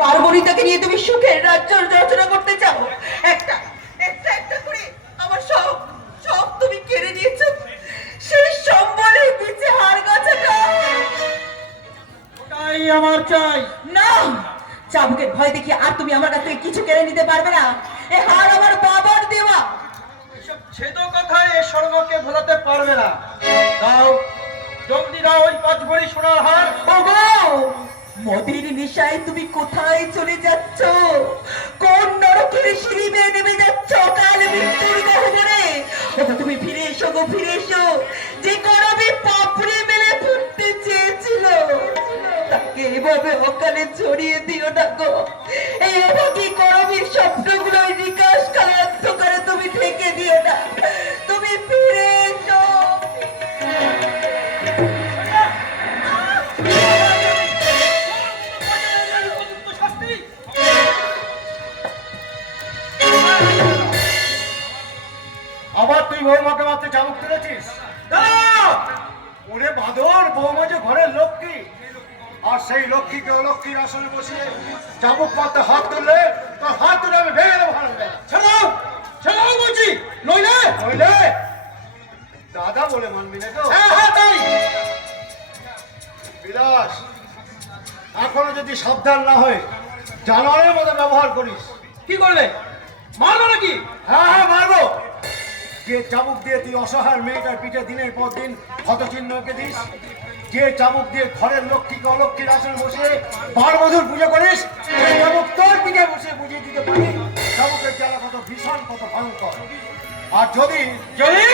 পার্বণীতাকে নিয়ে তুমি সুখের রাজ্য রচনা করতে চাও। একটা একটা একটা করে আমার সব সব তুমি কেড়ে নিয়েছো। সেই সম্বলে দিচ্ছে হার গাছাটা। ওটাই আমার চাই। না, চাবুকের ভয় দেখি আর তুমি আমার কাছ থেকে কিছু কেড়ে নিতে পারবে না। এ হার আমার বাবার দেওয়া। এসব ছেদ কথায় এ স্বর্গকে ভোলাতে পারবে না। দাও, জলদি দাও ওই 5 ভরি সোনার হার। ওগো, মদের নেশায় তুমি কোথায় চলে যাচ্ছ? কোন নরকের সিঁড়ি বেয়ে নেমে যাচ্ছ কাল মৃত্যুর গহ্বরে? ওটা তুমি ফিরে এসো গো, ফিরে এসো। যে করবি পাপড়ি মেলে ফুটতে চেয়েছিল তাকে এভাবে অকালে ছড়িয়ে দিও না গো। এই অভাগী করবির স্বপ্নগুলো নিকাশ কালে অন্ধকারে তুমি ঢেকে দিও না। তুমি ফিরে এসো। আবার তুই বৌমাকে মারতে চাবুক তুলেছিস? ওরে বাঁদর, বৌমা যে ঘরের লক্ষ্মী, আর সেই লক্ষ্মীকে অলক্ষ্মীর আসনে বসিয়ে চাবুক মারতে হাত তুললে তোর হাত তুলে আমি ভেঙে দেবো। ছাড়াও, ছাড়াও বলছি, নইলে নইলে দাদা বলে মানবি না তো? হ্যাঁ হ্যাঁ তাই। বিলাস, এখনো যদি সাবধান না হয়ে জানোয়ারের মতো ব্যবহার করিস। কি করলে? মারবো নাকি? হ্যাঁ হ্যাঁ মারবো। যে চাবুক দিয়ে তুই অসহায় মেয়েটার পিঠে দিনের পর দিন ক্ষতচিহ্ন এঁকে দিস, যে চাবুক দিয়ে ঘরের লক্ষ্মীকে অলক্ষ্মীর আসনে বসে বার বধুর পুজো করিস, সেই চাবুক তোর পিঠে বসে বুঝিয়ে দিতে পারি চাবুকের জ্বালা কত ভীষণ, কত ভয়ঙ্কর। আর যদি যদি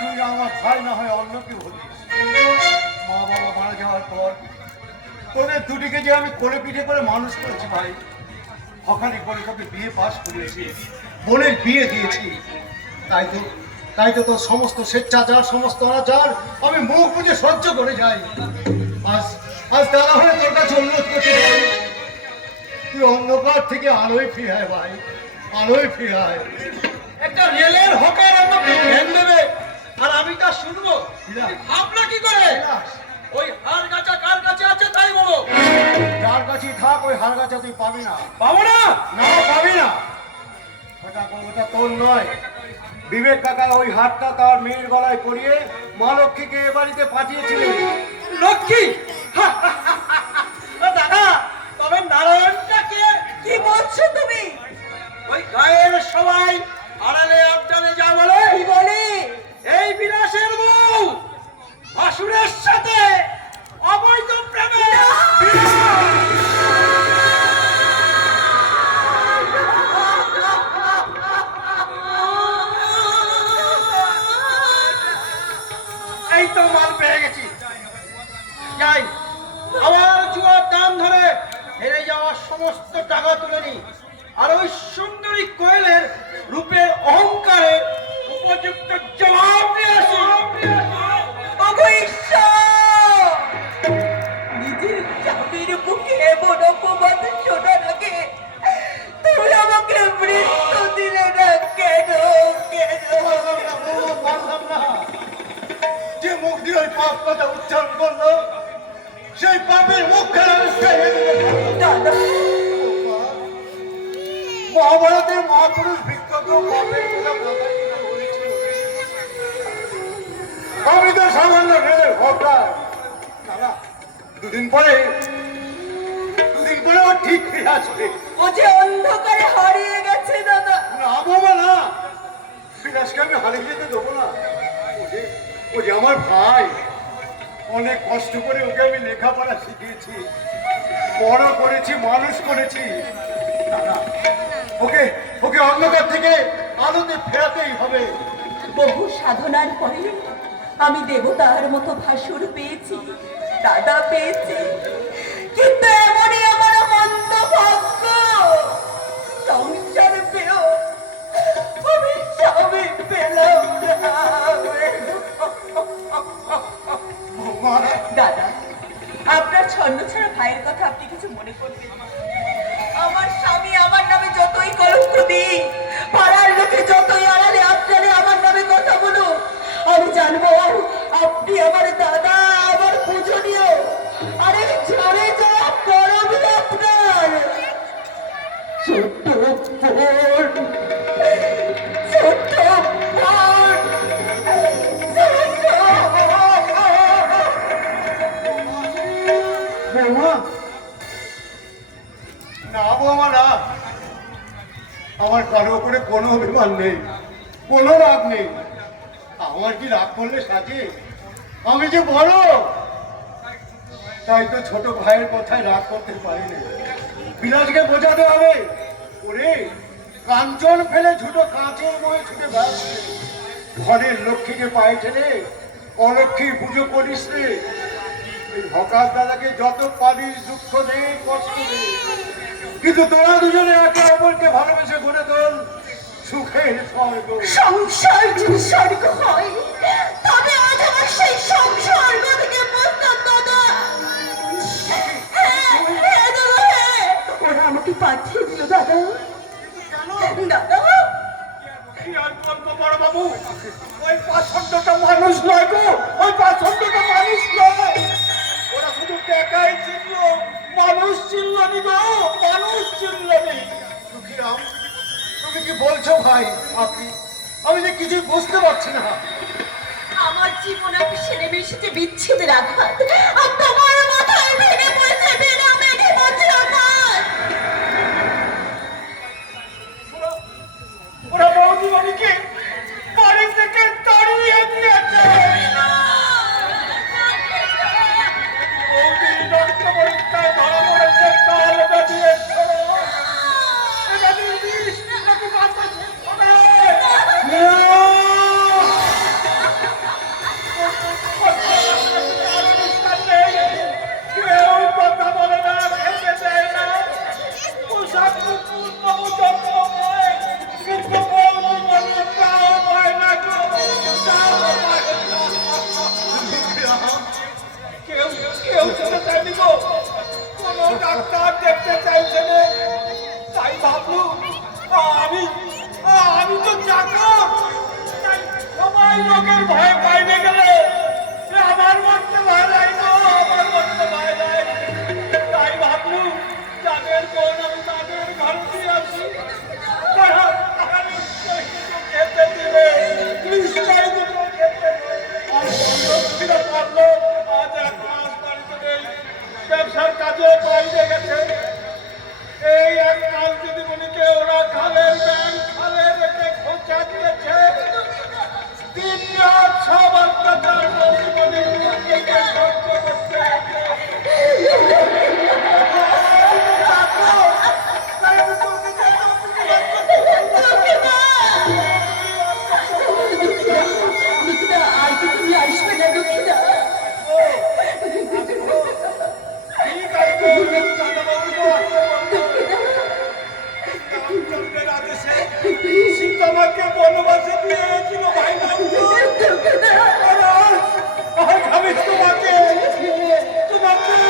তুই আমার ভাই না হয় অন্য কেউ হতিস, মা বাবা মারা যাওয়ার পর তোদের দুটিকে যে আমি কোলে পিঠে করে মানুষ করেছি ভাই, হকারি করে তোকে বিয়ে পাশ করিয়েছি, বোনের বিয়ে দিয়েছি, তাই তো তোর সমস্ত স্বেচ্ছাচার, সমস্ত অনাচার আমি মুখ বুঝে সহ্য করে যাই। আজ আজ দাদা হলে তোর কাছে অনুরোধ করতে চাই, তুই অন্ধকার থেকে আলোয় ফিরে আয় ভাই, আলোয় ফিরে আয়। একটা রেলের হকার আমাকে ধ্যান দেবে আর আমি তা শুনবো? ভাবনা কি করে? ওই হার গাছা কার কাছে আছে তাই বলো। যার কাছেই থাক ওই হার গাছা তুই পাবি না। পাবো না? না পাবি না। ওটা তোর নয়। বিবেক কাকা ওই হাতটা তার মেয়ের গলায় পরিয়ে মা লক্ষ্মীকে এ বাড়িতে পাঠিয়েছিলেন। লক্ষ্মী? দাদা, তবে নারায়ণটাকে কি বলছো তুমি? ওই গায়ের সবাই আড়ালে আবদালে যা বলে, কি বলে? এই বিলাসের বউ ভাসুরের সাথে অবৈধ প্রেমে। এই তো মাল পেয়ে গেছি। যাই, আবার জুয়ার দাম ধরে হেরে যাওয়ার সমস্ত টাকা তুলে নি, আর ওই সুন্দরী কোয়েলের রূপের অহংকারে উপযুক্ত জবাব নিয়ে আসি। ওগো ঈশ্বর, নিজের স্বামীর মুখে এমন অপবাদ শোনার আগে তুমি আমাকে মৃত্যু দিলে না কেন? কেন? পারলাম না। যে মুখ দিয়ে ওই পাপ কথা উচ্চারণ করলো, সেই পাপের মুখ দাদা, মহাভারতের মহাপুরুষ বিখ্যাত পাপের কথা বলেছিল। আমি তো সামান্য রেলের হকার। দাদা, দুদিন পরে ও ঠিক ফিরে আসবে। ও যে অন্ধকারে হারিয়ে গেছে দাদা। না বাবা না, বিলাসকে আমি হারিয়ে যেতে দেবো না। ও যে আমার ভাই, অনেক কষ্ট করে ওকে আমি লেখাপড়া শিখিয়েছি, বড় করেছি, মানুষ করেছি। দাদা, ওকে ওকে অন্ধকার থেকে আলোতে ফেরাতেই হবে। বহু সাধনার পরে আমি দেবতার মতো ভাসুর পেয়েছি দাদা, পেয়েছি। কিন্তু এমনই আমার মন্দ ভাগ্য, সংসার পেয়েও আমি স্বামী পেলাম না। দাদা, আপনার ছন্ন ছাড়া ভাইয়ের কথা আপনি কিছু মনে করবেন না। আমার স্বামী আমার নামে যতই কলঙ্ক দিই, পাড়ার লোকে যতই আড়ালে আপনারে আমার নামে কথা বলুন, আমি জানবো আপনি আমার দাদা, আমার পূজনীয়। আরে ঝরে যাওয়া করবি না বাবা না, আমার কারো উপরে কোনো অভিমান নেই, কোনো রাগ নেই। আমার কি রাগ করলে সাজে? আমি যে বড়, তাই তো ছোট ভাইয়ের কথায় রাগ করতে পারি না। বিলাসকে বোঝাতে হবে, ওরে কাঞ্চন ফেলে ঝুটো কাঁচের ময়ে ছুটে বেড়াচ্ছে। ঘরের লক্ষ্মীকে পায়ে ঠেলে অলক্ষ্মী পুজো করিস রে। এই হকার দাদাকে যত পারিস দুঃখ দে, কষ্ট দে, কিন্তু তোরা দুজনে একে অপরকে ভালোবেসে গড়ে তোল সুখের স্বর্গ। সংসার যদি স্বর্গ হয়, তবে আজ আমার সেই সংসর্গ থেকে প্রস্তাব দাদা। হ্যাঁ, হ্যাঁ দাদা, হ্যাঁ। ওরা আমাকে পাঠিয়ে দিল দাদা। দাদা, কি আর বলবো বড় বাবু, ওই পাষণ্ডটা মানুষ নয় গো, ওই পাষণ্ডটা মানুষ নয়। ওরা শুধু টাকাই চিনল, মানুষ চিনল নি গো, মানুষ চিনল নি। দুঃখীরাম, তুমি কি বলছো ভাই? আমি যে কিছুই বুঝতে পারছি না। আমার জীবন একটা ছেলে মেয়ের বিচ্ছেদের আঘাত, আর তোমার মাথায় ভেঙে পড়েছে বেনা মেঘে বজ্রাঘাত। ওরা বৌদিমণিকে বাড়ি থেকে তাড়িয়ে দিয়েছে। বৌদি রক্ত পরীক্ষায় ধরা পড়েছে, কাল বেঁধে কেউ কথা বলে না, খেতে দেয় না। পোশাক কিন্তু কেউ কেউ যেতে চাইনি গো, কোন ডাক্তার দেখতে চাইছে না। তাই ভাবলু আমি তো চাকর, তাই সবাই লোকের ভয় পাইনে গেলে আমার মরতে ভয় নাই গো, আমার মরতে ভয় নাই। তাই ভাবলু তাদের কোন আমি তাদের ঘর দিয়ে আসি, তারা নিশ্চয়ই কিছু খেতে দিবে, নিশ্চয়ই কিছু খেতে দিবে। আর বন্ধুরা পারলো আজ 1 মাস বাড়িতে নেই, ব্যবসার কাজে বাইরে গেছে। এই 1 মাস দিদিমণিকে ওরা খালের ব্যাংক খালে রেখে খোঁচা দিয়েছে। 3 রাত 6 অত্যাচার দিদিমণির নিজেকে সহ্য করতে হয়েছে। আর কি তুমি আসবে না দুঃখিতা? ঠিক আছে, দাদাবাবুকে আসতে বলবো। রামচন্দ্রের আদেশে সীতামাকে বনবাসে দিয়েছিল ভাই রামচন্দ্র। আর আমি তোমাকে বনবাসে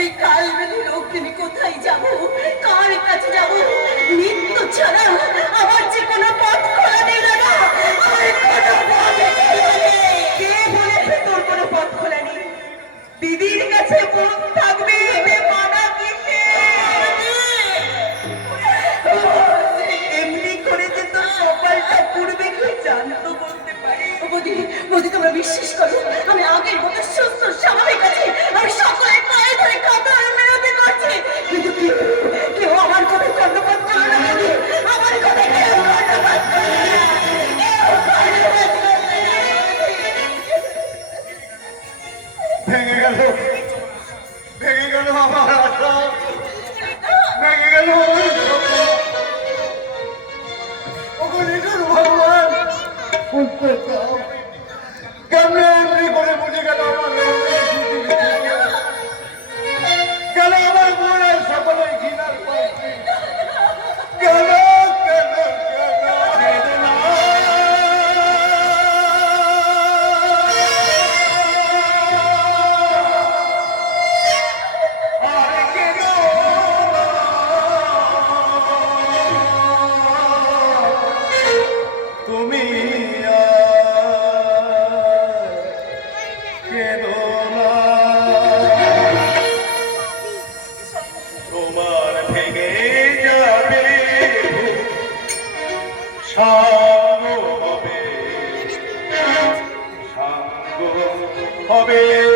এই কালবেলি লোক তুমি কোথায় যাবো, কার কাছে যাবো? নিত্য ছাড়া আমার যে কোনো পথ খোলা নেই দাদা, আমার কোনো পথ নেই। কে বলেছে তোর কোনো পথ খোলা নেই? দিদির কাছে মন থাকবে, মানা কিসে? এমনি করে যে তোর কপালটা পুড়বে কি জানতো বলতে পারি? মোদি মোদি, তোমরা বিশ্বাস করো, আমি আগের মতো সুস্থ স্বাভাবিক আছি। আমি সকলের পায়ে ধরে কাতার মেরাতে করছি, কিন্তু কেউ আমার কথা কর্ণপাত করলো না। মোদি, আমার কথা কেউ কর্ণপাত করলো না, কেউ কর্ণপাত করলো না। ভেঙে গেল, ভেঙে গেল আমার আশা, ভেঙে গেল আমার স্বপ্ন। ওগো নিঠুর ভগবান, কেমনে এমনি করে বুঝে গেল আমার গেল আমার মনের সকলেই ঘৃণার পাখি গেল গেল গেল না। তুমি হবে